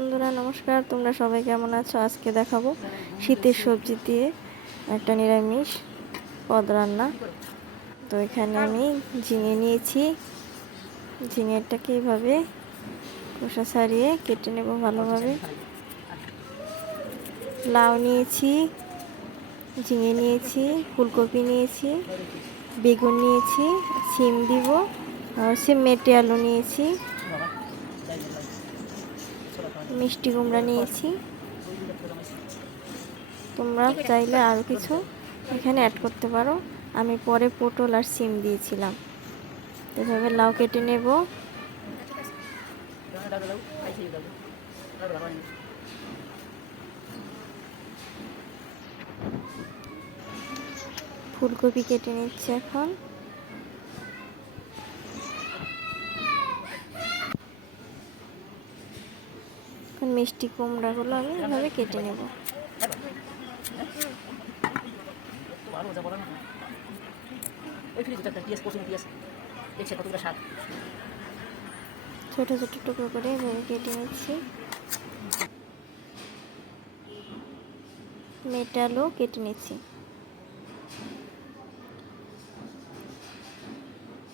বন্ধুরা নমস্কার, তোমরা সবাই কেমন আছো? আজকে দেখাবো শীতের সবজি দিয়ে একটা নিরামিষ পদ রান্না। তো এখানে আমি ঝিঙে নিয়েছি। ঝিঙেটাকে এইভাবে খোসা ছাড়িয়ে কেটে নেব ভালোভাবে। লাউ নিয়েছি, ঝিঙে নিয়েছি, ফুলকপি নিয়েছি, বেগুন নিয়েছি, সিম দিব, আর মেটে আলু নিয়েছি, মিষ্টি কুমড়া নিয়েছি। তোমরা চাইলে আরও কিছু এখানে অ্যাড করতে পারো। আমি পরে পটল আর সিম দিয়েছিলাম। এভাবে লাউ কেটে নেব। ফুলকপি কেটে নিচ্ছে এখন। মিষ্টি কুমড়াগুলো আমি এভাবে কেটে নেব। ছোট ছোট টুকরো করে এভাবে কেটে নিচ্ছি। মেটে আলু কেটে নিচ্ছি।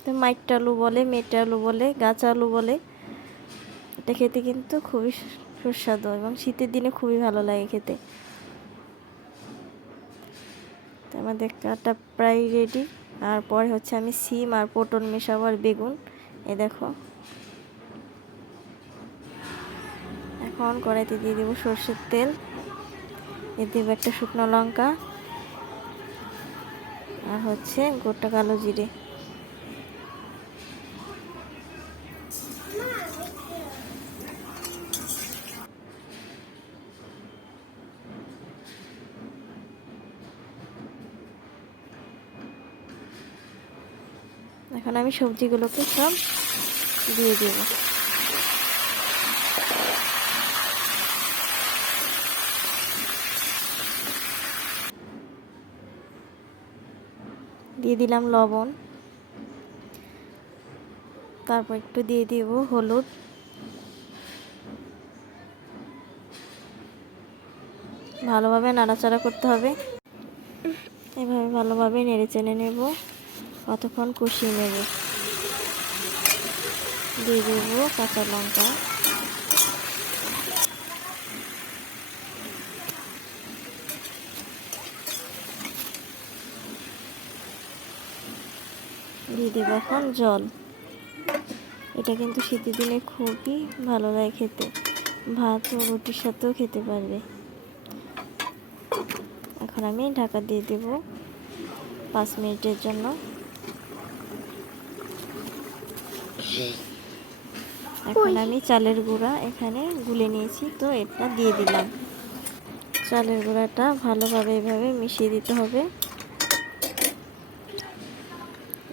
তো মাইট আলু বলে, মেটে আলু বলে, গাছ আলু বলে। এটা খেতে কিন্তু খুবই সুস্বাদু এবং শীতের দিনে খুবই ভালো লাগে খেতে। তো আমাদের কাটা প্রায় রেডি। আর পরে হচ্ছে আমি সিম আর পটল মেশাবো আর বেগুন। এ দেখো, এখন কড়াইতে দিয়ে দেবো সরষের তেল। এ দেবো একটা শুকনো লঙ্কা আর হচ্ছে গোটা কালো জিরে। এখন আমি সবজিগুলোকে সব দিয়ে দেব। দিয়ে দিলাম লবণ, তারপর একটু দিয়ে দিব হলুদ, ভালোভাবে নাড়াচাড়া করতে হবে। এভাবে ভালোভাবে নেড়ে চেড়ে নেব, কতক্ষণ কষিয়ে নেব। দিয়ে দেব কাঁচা লঙ্কা, দিয়ে দেব এখন জল। এটা কিন্তু শীতের দিনে খুবই ভালো লাগে খেতে, ভাত ও রুটির সাথেও খেতে পারবে। এখন আমি ঢাকা দিয়ে দেব 5 মিনিটের জন্য। এখন আমি চালের গুঁড়া এখানে গুলে নিয়েছি, তো এটা দিয়ে দিলাম। চালের গুঁড়াটা ভালোভাবে এভাবে মিশিয়ে দিতে হবে।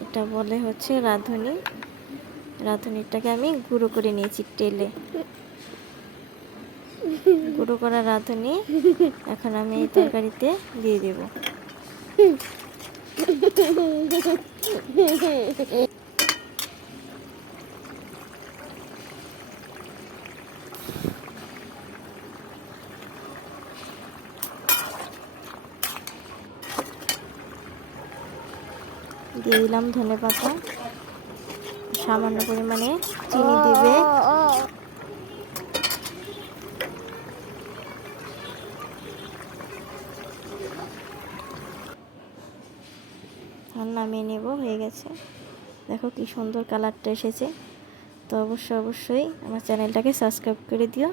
এটা বলে হচ্ছে রাঁধুনি। রাঁধুনিটাকে আমি গুঁড়ো করে নিয়েছি তেলে। গুঁড়ো করা রাঁধুনি এখন আমি এই তরকারিতে দিয়ে দেব। দিয়ে দিলাম ধনেপাতা, সামান্য পরিমাণে চিনি দিবে। নামিয়ে নেব, হয়ে গেছে। দেখো কি সুন্দর কালারটা এসেছে। তো অবশ্যই আমার চ্যানেলটাকে সাবস্ক্রাইব করে দিও।